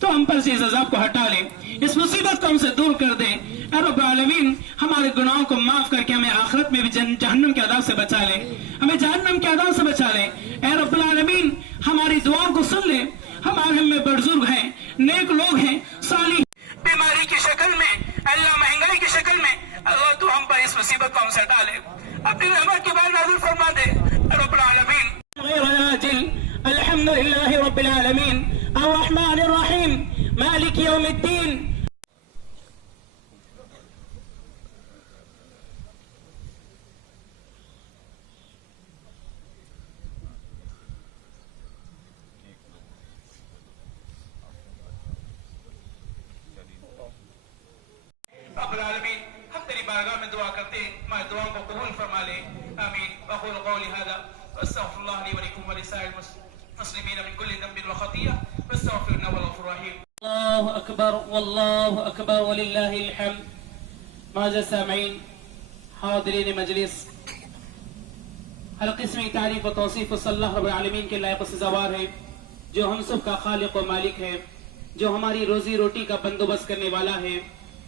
تو ہم پر سے اس عذاب کو ہٹا لے، اس مصیبت کو ہم سے دور کر دے۔ اے رب العالمین ہمارے گناہوں کو معاف کر کے ہمیں آخرت میں بھی جہنم کے عذاب سے بچا لے، ہمیں جہنم کے عذاب سے بچا لے۔ اے رب العالمین ہماری دعاؤں کو سن لے، ہمارے ہم میں بزرگ ہیں، نیک لوگ ہیں، صالح، بیماری کی شکل میں، اللہ مہنگائی کی شکل میں، اللہ تو ہم پر اس مصیبت کو ہم سے ہٹا لے، اپنی رحمت کے بعد نازل فرما دے۔ اے رب العالمین غیر عاجل الحمد للہ رب العالمین الرحمن الرحیم مالک یوم الدین۔ رب العالمین ہم تیری بارگاہ میں دعا کرتے ہیں، ہماری دعاؤں کو قبول فرما لے، آمین۔ اقول قولی هذا واستغفر الله لي ولكم ولسائر المسلمين من كل ذنب وخطيئة واستغفر انه هو الغفور الرحيم۔ الله اكبر والله اكبر ولله الحمد۔ معزز سامعین، حاضرین مجلس، ہر قسم کی تعریف و توصیف صلی اللہ رب العالمین کے لائق و سزاوار ہے، جو ہم سب کا خالق و مالک ہے، جو ہماری روزی روٹی کا بندوبست کرنے والا ہے۔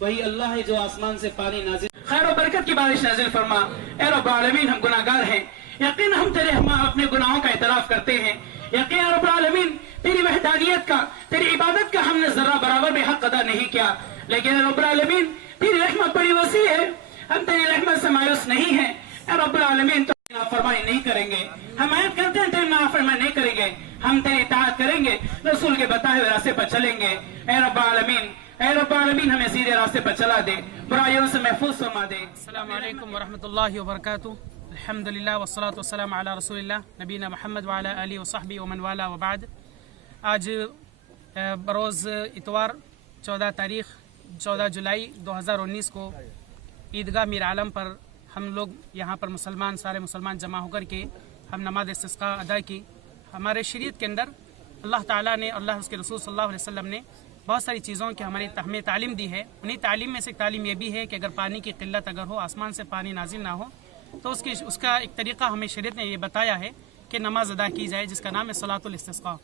وہی اللہ ہے جو آسمان سے پانی نازل، خیر و برکت کی بارش نازل فرما۔ اے رب العالمین ہم گناہگار ہیں، یقین ہم اپنے گناہوں کا اعتراف کرتے ہیں، یقین رب العالمین تیری وحدانیت کا، تیری عبادت کا ہم نے ذرہ برابر بھی حق ادا نہیں کیا، لیکن رب العالمین تیری رحمت بڑی وسیع ہے، ہم تیری رحمت سے مایوس نہیں ہیں۔ اے رب العالمین تو نافرمانی نہیں کریں گے، ہم عہد کرتے ہیں تیری نافرمانی نہیں کریں گے، ہم تیری اطاعت کریں گے، رسول کے بتائے ہوئے راستے پر چلیں گے۔ اے رب العالمین، اے رب العالمین ہمیں سیدھے راستے پر چلا دے، برائیوں سے محفوظ فرما دے۔ السلام علیکم ورحمۃ اللہ وبرکاتہ۔ الحمدللہ والصلاة والسلام علی رسول اللہ نبینا محمد وعلی آلہ وصحبہ ومن والا وبعد۔ آج بروز اتوار 14 جولائی 2019 کو عیدگاہ میر عالم پر ہم لوگ یہاں پر سارے مسلمان جمع ہو کر کے ہم نماز استسقاء ادا کی۔ ہمارے شریعت کے اندر اللہ تعالیٰ نے، اللہ اس کے رسول صلی اللہ علیہ وسلم نے بہت ساری چیزوں کی ہمیں تعلیم دی ہے۔ انہیں تعلیم میں سے ایک تعلیم یہ بھی ہے کہ اگر پانی کی قلت اگر ہو، آسمان سے پانی نازل نہ ہو، تو اس کا ایک طریقہ ہمیں شریعت نے یہ بتایا ہے کہ نماز ادا کی جائے، جس کا نام ہے صلاۃ الاستسقاء۔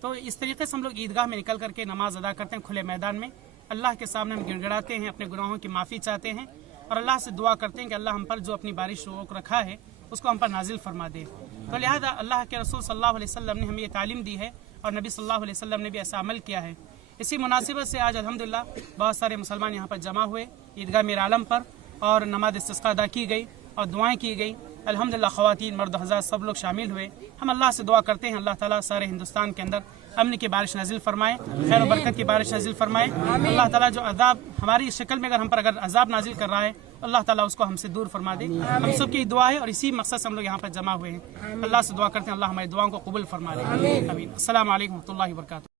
تو اس طریقے سے ہم لوگ عیدگاہ میں نکل کر کے نماز ادا کرتے ہیں کھلے میدان میں، اللہ کے سامنے ہم گڑ گڑاتے ہیں، اپنے گناہوں کی معافی چاہتے ہیں اور اللہ سے دعا کرتے ہیں کہ اللہ ہم پر جو اپنی بارش روک رکھا ہے اس کو ہم پر نازل فرما دے۔ تو لہذا اللہ کے رسول صلی اللہ علیہ وسلم نے ہمیں یہ تعلیم دی ہے اور نبی صلی اللہ علیہ وسلم نے بھی ایسا عمل کیا ہے۔ اسی مناسبت سے آج الحمدللہ بہت سارے مسلمان یہاں پر جمع ہوئے عیدگاہ میر عالم پر اور نماز استسقاء ادا کی گئی اور دعائیں کی گئی۔ الحمدللہ خواتین، مرد، حضرات سب لوگ شامل ہوئے۔ ہم اللہ سے دعا کرتے ہیں اللہ تعالیٰ سارے ہندوستان کے اندر امن کی بارش نازل فرمائے، خیر و برکت کی بارش نازل فرمائے۔ اللہ تعالیٰ جو عذاب ہماری شکل میں اگر عذاب نازل کر رہا ہے، اللہ تعالیٰ اس کو ہم سے دور فرما دے۔ ہم سب کی دعا ہے اور اسی مقصد سے ہم لوگ یہاں پر جمع ہوئے ہیں۔ اللہ سے دعا کرتے ہیں اللہ ہماری دعاؤں کو قبول فرما لے، آمین۔ السلام علیکم و رحمۃ اللہ وبرکاتہ۔